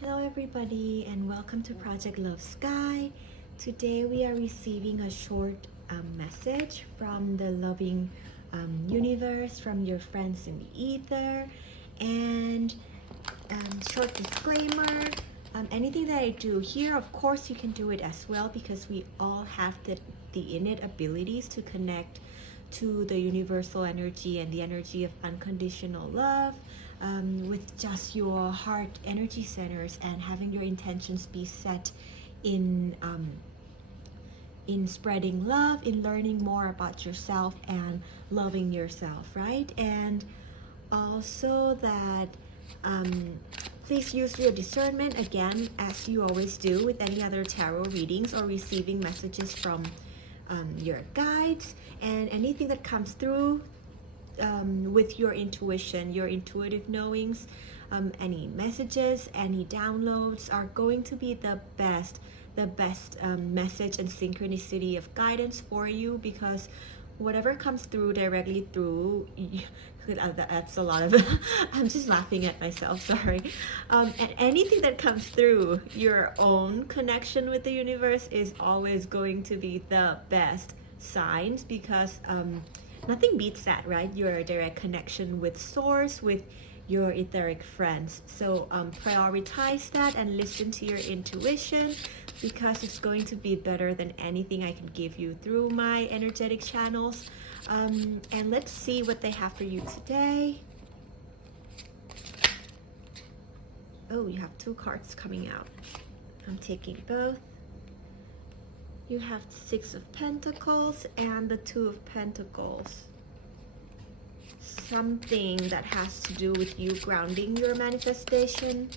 Hello everybody and welcome to Project Love Sky. Today we are receiving a short message from the loving universe, from your friends in the ether. And short disclaimer, anything that I do here, of course you can do it as well, because we all have the innate abilities to connect to the universal energy and the energy of unconditional love, with just your heart energy centers, and having your intentions be set in spreading love, in learning more about yourself and loving yourself, right? And also that please use your discernment, again, as you always do with any other tarot readings or receiving messages from your guides, and anything that comes through with your intuition, your intuitive knowings. Any messages, any downloads are going to be the best message and synchronicity of guidance for you, because whatever comes through directly through that's a lot of I'm just laughing at myself, sorry. And anything that comes through your own connection with the universe is always going to be the best signs, because nothing beats that, right? Your direct connection with source, with your etheric friends. So prioritize that and listen to your intuition, because it's going to be better than anything I can give you through my energetic channels. And let's see what they have for you today. Oh, you have two cards coming out. I'm taking both. You have the Six of Pentacles and the Two of Pentacles. Something that has to do with you grounding your manifestation,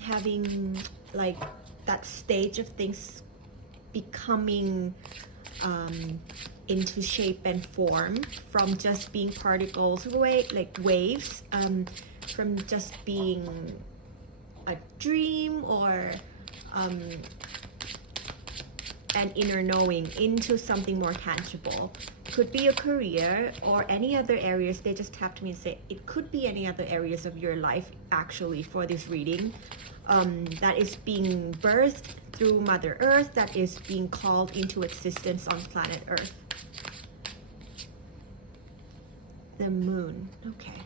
having like that stage of things becoming into shape and form, from just being particles, like waves, from just being a dream or an inner knowing into something more tangible. Could be a career or any other areas. They just tapped me and say it could be any other areas of your life, actually, for this reading, that is being birthed through Mother Earth, that is being called into existence on planet Earth. The moon. Okay.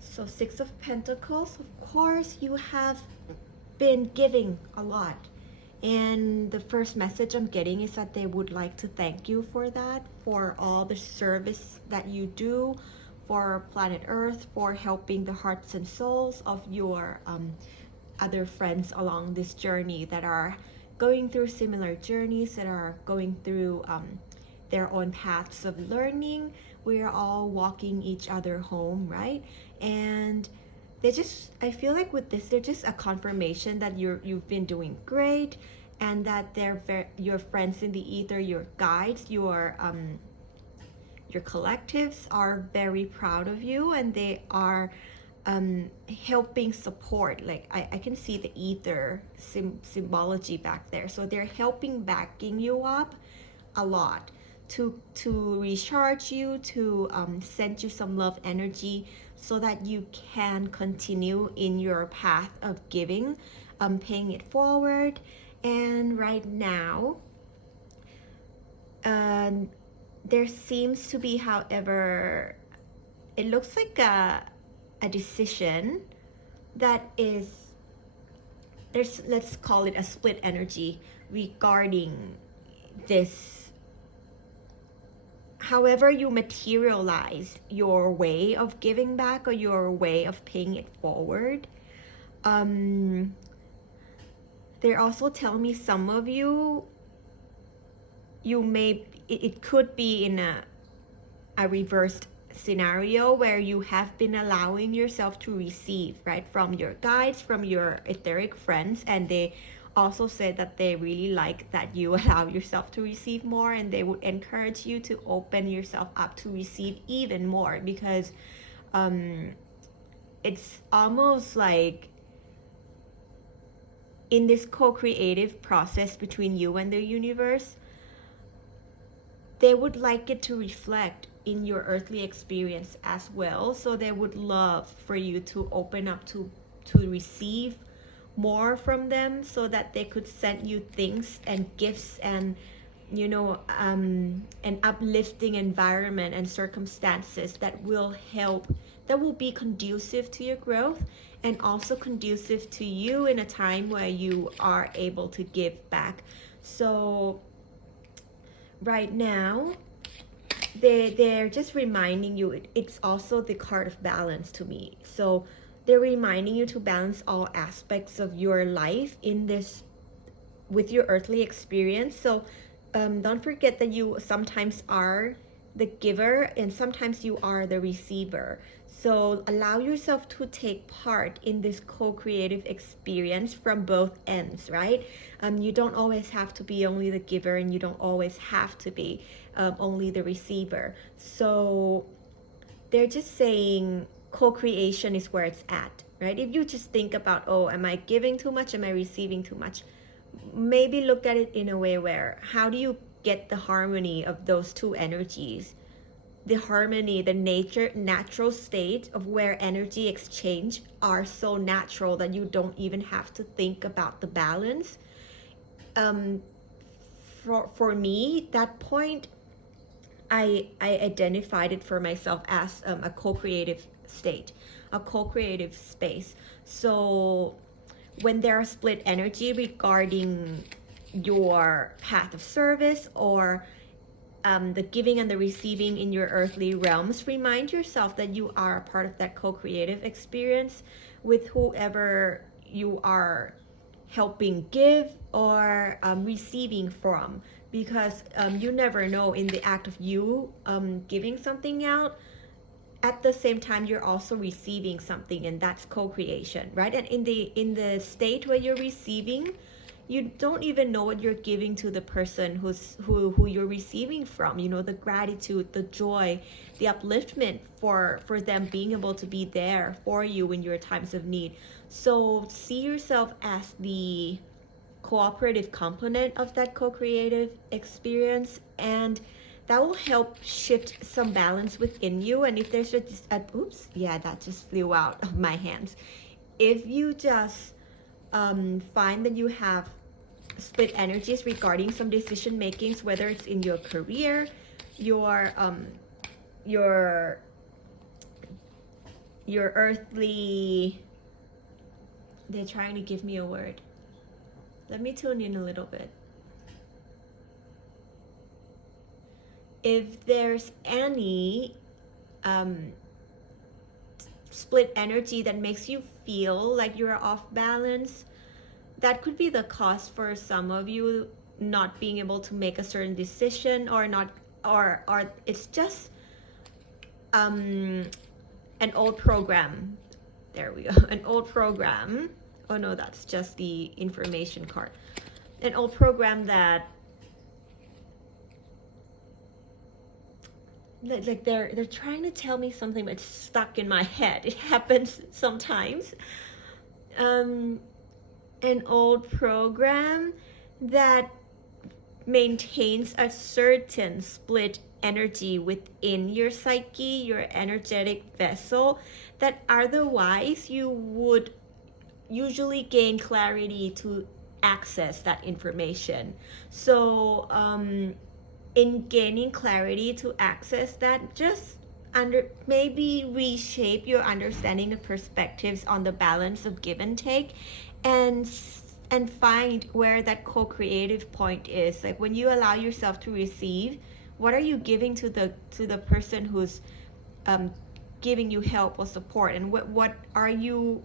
So Six of Pentacles, of course, you have been giving a lot. And the first message I'm getting is that they would like to thank you for that, for all the service that you do for planet Earth, for helping the hearts and souls of your other friends along this journey, that are going through similar journeys, that are going through their own paths of learning. We are all walking each other home, right? And they just, I feel like with this, they're just a confirmation that you've been doing great, and that they're your friends in the ether, your guides, your collectives are very proud of you, and they are helping support. Like I can see the ether symbology back there, so they're helping, backing you up a lot to recharge you, to send you some love energy, so that you can continue in your path of giving, paying it forward. And right now, there seems to be, however, it looks like a decision that is, there's, let's call it a split energy regarding this. However you materialize your way of giving back, or your way of paying it forward, they're also telling me some of you may, it could be in a reversed scenario where you have been allowing yourself to receive, right, from your guides, from your etheric friends, and they also said that they really like that you allow yourself to receive more, and they would encourage you to open yourself up to receive even more, because it's almost like in this co-creative process between you and the universe, they would like it to reflect in your earthly experience as well. So they would love for you to open up to receive more from them, so that they could send you things and gifts and an uplifting environment and circumstances that will help, that will be conducive to your growth, and also conducive to you in a time where you are able to give back. So right now they're just reminding you, it's also the card of balance to me. So they're reminding you to balance all aspects of your life in this, with your earthly experience. So don't forget that you sometimes are the giver and sometimes you are the receiver. So allow yourself to take part in this co-creative experience from both ends, right? You don't always have to be only the giver, and you don't always have to be only the receiver. So they're just saying co-creation is where it's at, right? If you just think about, oh, am I giving too much? Am I receiving too much? Maybe look at it in a way where, how do you get the harmony of those two energies? The harmony, the natural state of where energy exchange are so natural that you don't even have to think about the balance. For me, that point, I identified it for myself as a co-creative state, a co-creative space. So when there are split energy regarding your path of service, or the giving and the receiving in your earthly realms, remind yourself that you are a part of that co-creative experience with whoever you are helping give or receiving from, because you never know, in the act of you giving something out, at the same time you're also receiving something, and that's co-creation, right? And in the state where you're receiving, you don't even know what you're giving to the person who you're receiving from. The gratitude, the joy, the upliftment for them being able to be there for you in your times of need. So see yourself as the cooperative component of that co-creative experience, and that will help shift some balance within you. And if there's oops, yeah, that just flew out of my hands. If you just find that you have split energies regarding some decision makings, whether it's in your career, your earthly, they're trying to give me a word. Let me tune in a little bit. If there's any split energy that makes you feel like you're off balance, that could be the cause for some of you not being able to make a certain decision, or it's just an old program. There we go. An old program. Oh no, that's just the information card. An old program that like they're trying to tell me something, but it's stuck in my head. It happens sometimes. An old program that maintains a certain split energy within your psyche, your energetic vessel, that otherwise you would usually gain clarity to access that information. So in gaining clarity to access that, just maybe reshape your understanding of perspectives on the balance of give and take, and find where that co-creative point is. Like when you allow yourself to receive, what are you giving to the person who's giving you help or support, and what are you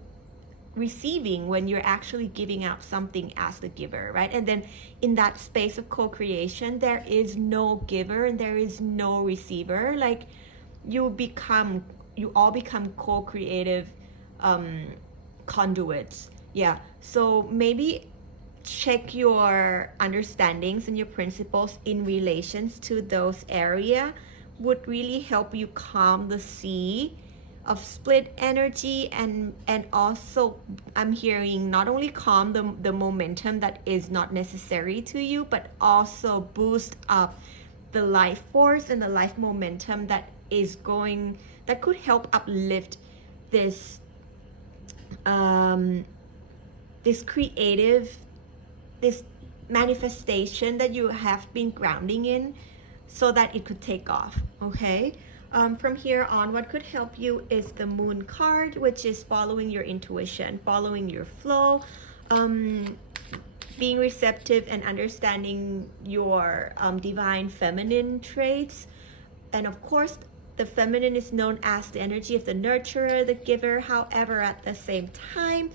receiving when you're actually giving out something as the giver, right? And then in that space of co-creation, there is no giver and there is no receiver. Like you all become co-creative conduits. Yeah. So maybe check your understandings and your principles in relations to those areas would really help you calm the sea of split energy, and also I'm hearing not only calm the momentum that is not necessary to you, but also boost up the life force and the life momentum that could help uplift this this creative, this manifestation that you have been grounding in, so that it could take off. Okay, from here on, what could help you is the Moon card, which is following your intuition, following your flow, being receptive and understanding your divine feminine traits. And of course, the feminine is known as the energy of the nurturer, the giver. However, at the same time,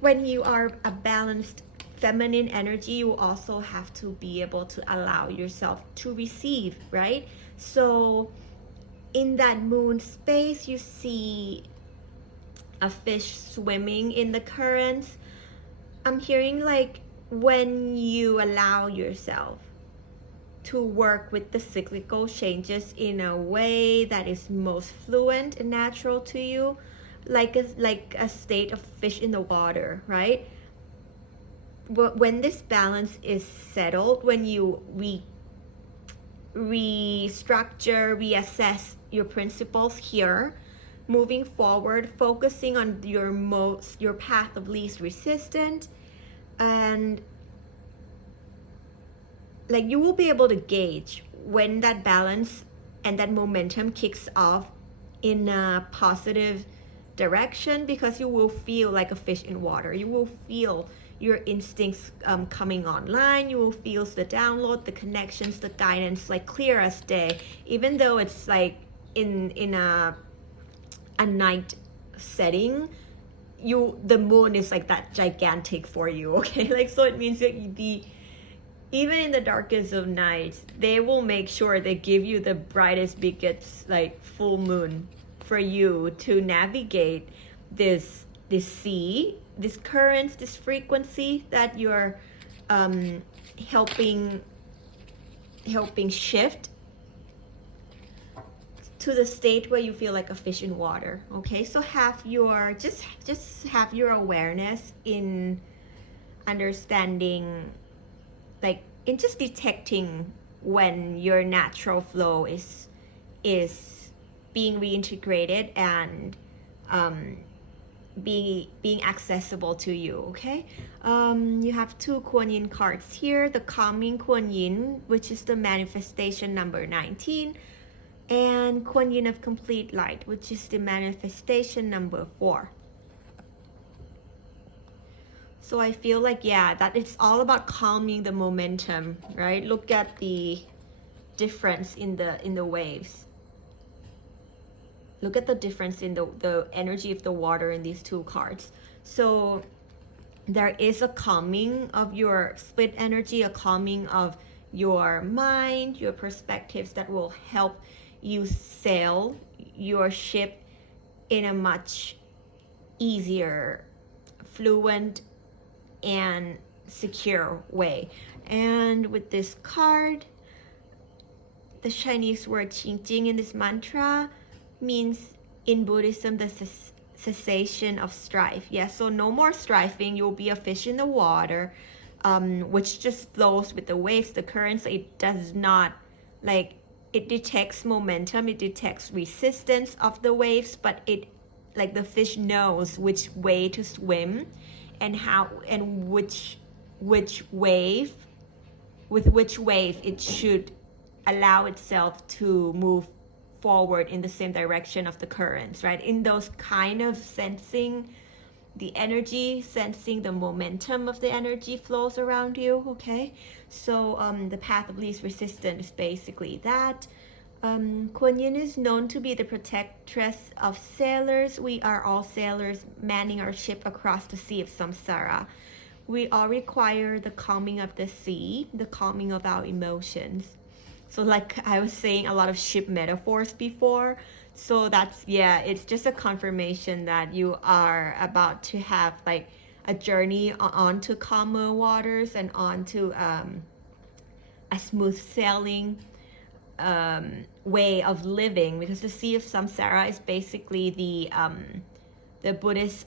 when you are a balanced feminine energy, you also have to be able to allow yourself to receive, right? So in that moon space, you see a fish swimming in the currents. I'm hearing like when you allow yourself to work with the cyclical changes in a way that is most fluent and natural to you, like a state of fish in the water, right? When this balance is settled, when you restructure, reassess your principles here, moving forward, focusing on your path of least resistance, and like you will be able to gauge when that balance and that momentum kicks off in a positive direction, because you will feel like a fish in water. You will feel your instincts coming online. You will feel the download, the connections, the guidance, like clear as day, even though it's like in a night setting. The moon is like that gigantic for you, okay? Like, so it means that even in the darkest of nights, they will make sure they give you the brightest, biggest, like full moon for you to navigate this sea, this currents, this frequency that you're helping shift to the state where you feel like a fish in water. Okay, so have your just have your awareness in understanding, like in just detecting when your natural flow is being reintegrated and being accessible to you. Okay, you have 2 Kuan Yin cards here, the calming Kuan Yin, which is the manifestation number 19, and Kuan Yin of complete light, which is the manifestation number 4. So I feel like, yeah, that it's all about calming the momentum, right? Look at the difference in the waves. Look at the difference in the energy of the water in these 2 cards. So there is a calming of your split energy, a calming of your mind, your perspectives that will help you sail your ship in a much easier, fluent, and secure way. And with this card, the Chinese word Qing Jing in this mantra means in Buddhism the cessation of strife. Yeah, so no more striving. You'll be a fish in the water, which just flows with the waves, the currents. It does not, like, it detects momentum, it detects resistance of the waves, but it, like, the fish knows which way to swim and how, and which wave, with which wave it should allow itself to move forward in the same direction of the currents, right? In those kind of sensing the energy, sensing the momentum of the energy flows around you, okay? So the path of least resistance is basically that. Kuan Yin is known to be the protectress of sailors. We are all sailors manning our ship across the sea of samsara. We all require the calming of the sea, the calming of our emotions. So like I was saying, a lot of ship metaphors before. So that's, yeah, it's just a confirmation that you are about to have like a journey onto calmer waters and onto a smooth sailing way of living, because the Sea of Samsara is basically the Buddhist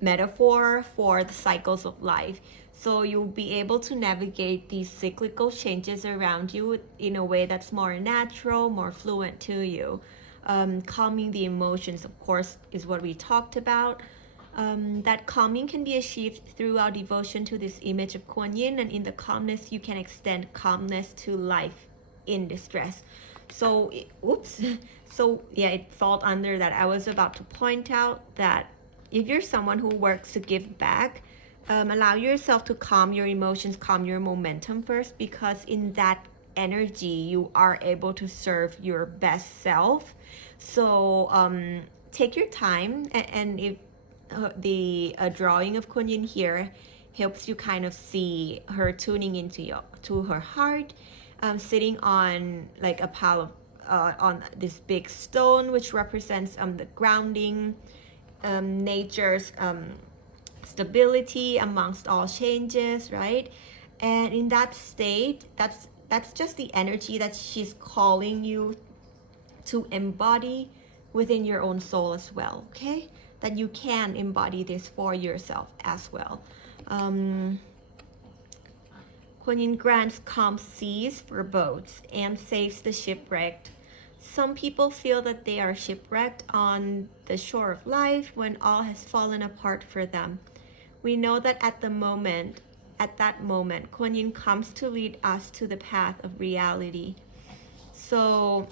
metaphor for the cycles of life. So you'll be able to navigate these cyclical changes around you in a way that's more natural, more fluent to you. Calming the emotions, of course, is what we talked about. That calming can be achieved through our devotion to this image of Kuan Yin, and in the calmness, you can extend calmness to life in distress. So, oops. So, yeah, it falls under that. I was about to point out that if you're someone who works to give back, allow yourself to calm your emotions, calm your momentum first, because in that energy, you are able to serve your best self. So, take your time, and if the drawing of Kuan Yin here helps you kind of see her tuning to her heart, sitting on like a pile of on this big stone, which represents the grounding, nature's stability amongst all changes, right? And in that state, that's just the energy that she's calling you to embody within your own soul as well, okay? That you can embody this for yourself as well. Kuan Yin grants calm seas for boats and saves the shipwrecked. Some people feel that they are shipwrecked on the shore of life when all has fallen apart for them. We know that at that moment, Kuan Yin comes to lead us to the path of reality. So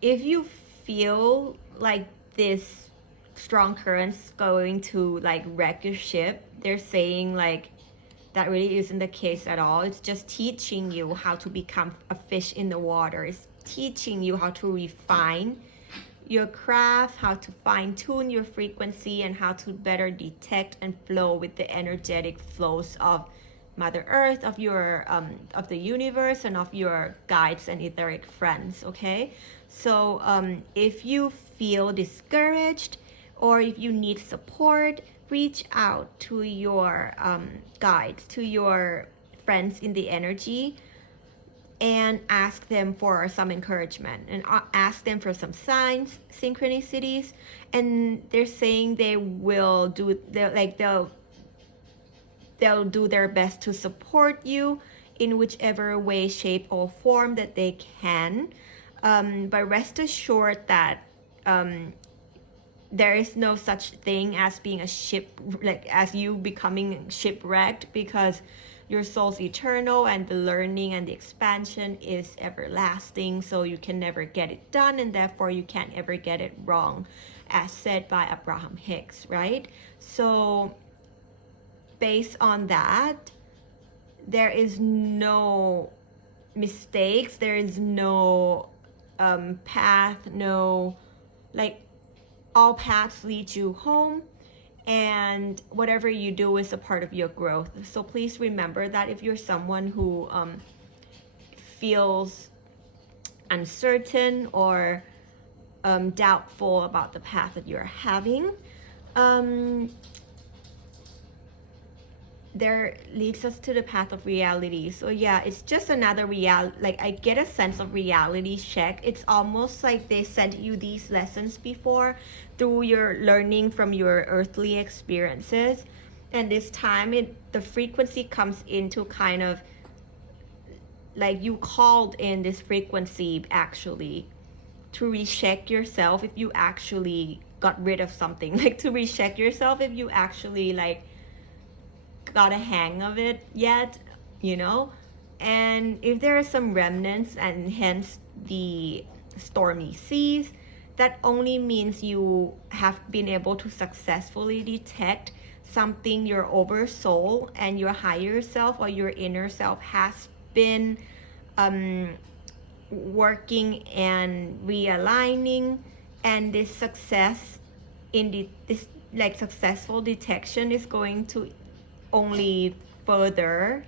if you feel like this strong current's going to like wreck your ship, they're saying like that really isn't the case at all. It's just teaching you how to become a fish in the water. It's teaching you how to refine your craft, how to fine-tune your frequency, and how to better detect and flow with the energetic flows of Mother Earth, of your of the universe, and of your guides and etheric friends. Okay, so if you feel discouraged or if you need support, reach out to your guides, to your friends in the energy, and ask them for some encouragement, and ask them for some signs, synchronicities, and they're saying they will do they'll do their best to support you in whichever way, shape, or form that they can. But rest assured that there is no such thing as being a as you becoming shipwrecked, because your soul's eternal and the learning and the expansion is everlasting. So you can never get it done, and therefore you can't ever get it wrong, as said by Abraham Hicks, right? So based on that, there is no mistakes, there is no path, no, like, all paths lead you home, and whatever you do is a part of your growth. So please remember that if you're someone who feels uncertain or doubtful about the path that you're having, there leads us to the path of reality. So yeah, it's just another like I get a sense of reality check. It's almost like they sent you these lessons before through your learning from your earthly experiences, and this time the frequency comes into kind of like you called in this frequency actually to recheck yourself if you actually got rid of something, like to recheck yourself if you actually like got a hang of it yet, you know. And if there are some remnants, and hence the stormy seas, that only means you have been able to successfully detect something your oversoul and your higher self or your inner self has been working and realigning. And this success in this like successful detection is going to only further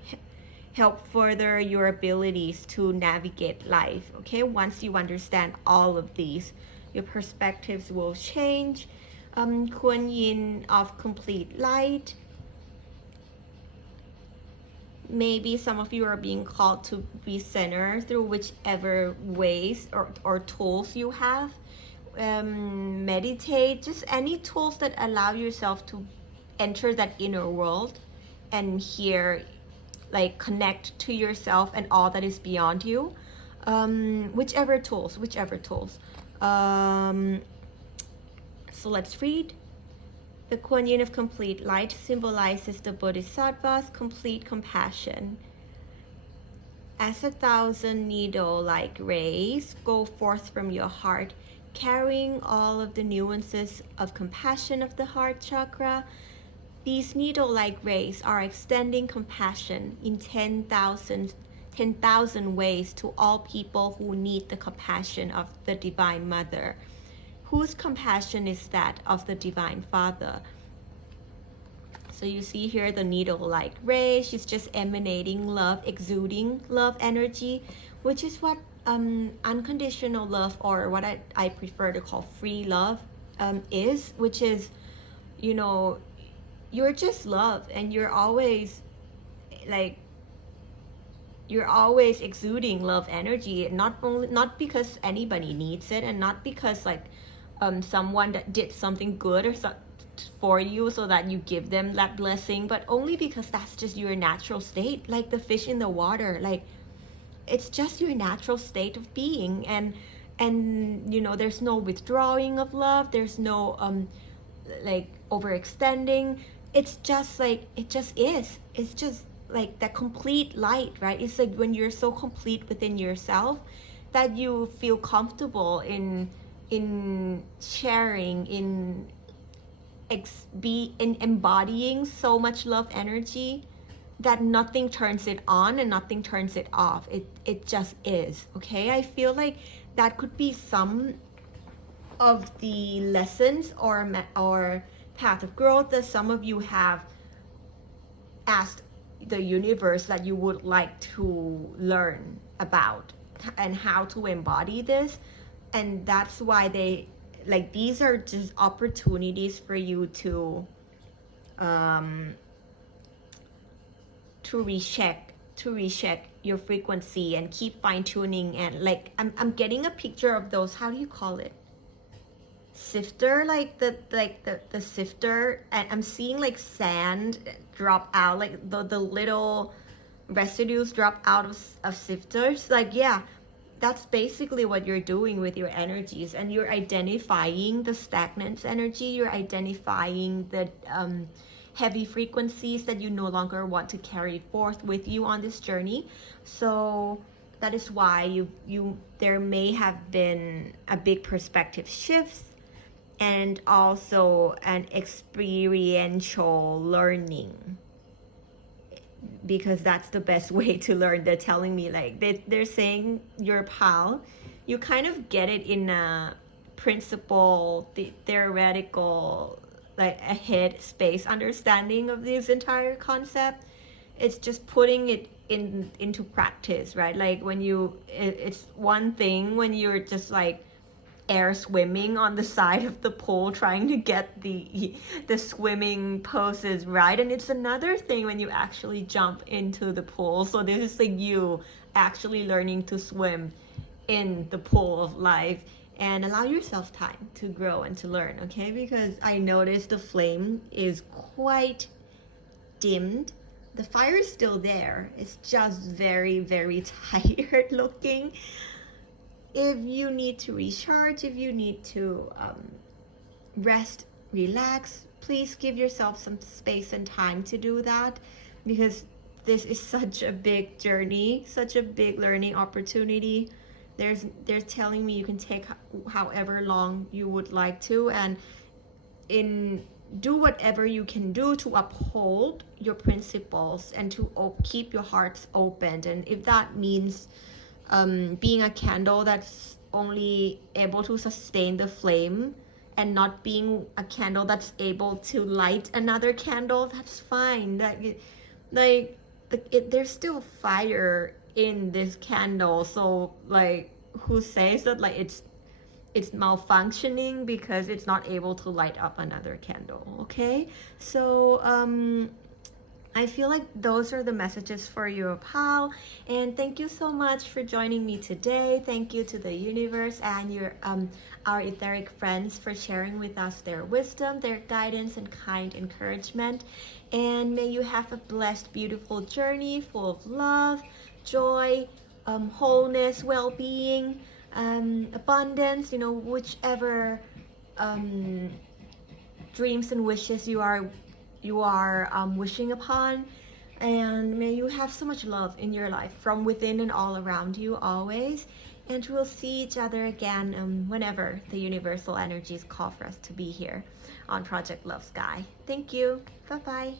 help further your abilities to navigate life. Okay, once you understand all of these, your perspectives will change. Kuan Yin of complete light. Maybe some of you are being called to be center through whichever ways or tools you have. Meditate, just any tools that allow yourself to enter that inner world and hear, like connect to yourself and all that is beyond you. Whichever tools. So let's read. The Kuan Yin of complete light symbolizes the Bodhisattva's complete compassion. As 1,000 needle-like rays go forth from your heart, carrying all of the nuances of compassion of the heart chakra, these needle-like rays are extending compassion in 10,000 ways to all people who need the compassion of the Divine Mother. Whose compassion is that of the Divine Father? So you see here the needle-like ray. She's just emanating love, exuding love energy, which is what unconditional love, or what I prefer to call free love, is, which is, you know, you're just love, and you're always exuding love energy, not because anybody needs it, and not because someone that did something good or for you so that you give them that blessing, but only because that's just your natural state, like the fish in the water. Like, it's just your natural state of being, and you know, there's no withdrawing of love, there's no like overextending. It's just like, it just is. It's just like that complete light, right? It's like when you're so complete within yourself that you feel comfortable in sharing, in embodying so much love energy that nothing turns it on and nothing turns it off. It just is. Okay, I feel like that could be some of the lessons or path of growth that some of you have asked the universe that you would like to learn about, and how to embody this. And that's why these are just opportunities for you to recheck your frequency and keep fine-tuning. And like, I'm getting a picture of those, how do you call it, sifter, like the sifter, and I'm seeing like sand drop out, like the little residues drop out of sifters. Like, yeah, that's basically what you're doing with your energies, and you're identifying the stagnant energy, you're identifying the heavy frequencies that you no longer want to carry forth with you on this journey. So that is why there may have been a big perspective shift, and also an experiential learning, because that's the best way to learn. They're telling me, like, they're saying your pal, you kind of get it in a principle, theoretical, like a head space understanding of this entire concept. It's just putting it into practice, right? Like when it's one thing when you're just like air swimming on the side of the pool trying to get the swimming poses right, and it's another thing when you actually jump into the pool. So this is like you actually learning to swim in the pool of life, and allow yourself time to grow and to learn, okay? Because I noticed the flame is quite dimmed. The fire is still there, it's just very, very tired looking. If you need to recharge, if you need to rest, relax, please give yourself some space and time to do that, because this is such a big journey, such a big learning opportunity. They're telling me you can take however long you would like to, and do whatever you can do to uphold your principles and to keep your hearts open. And if that means being a candle that's only able to sustain the flame, and not being a candle that's able to light another candle, that's fine. There's still fire in this candle. So like, who says that like it's malfunctioning because it's not able to light up another candle? Okay, so I feel like those are the messages for you, pal. And thank you so much for joining me today. Thank you to the universe and our etheric friends for sharing with us their wisdom, their guidance, and kind encouragement. And may you have a blessed, beautiful journey full of love, joy, wholeness, well-being, abundance. Whichever dreams and wishes you are wishing upon, and may you have so much love in your life from within and all around you always. And we'll see each other again whenever the universal energies call for us to be here on Project Love Sky. Thank you. Bye bye.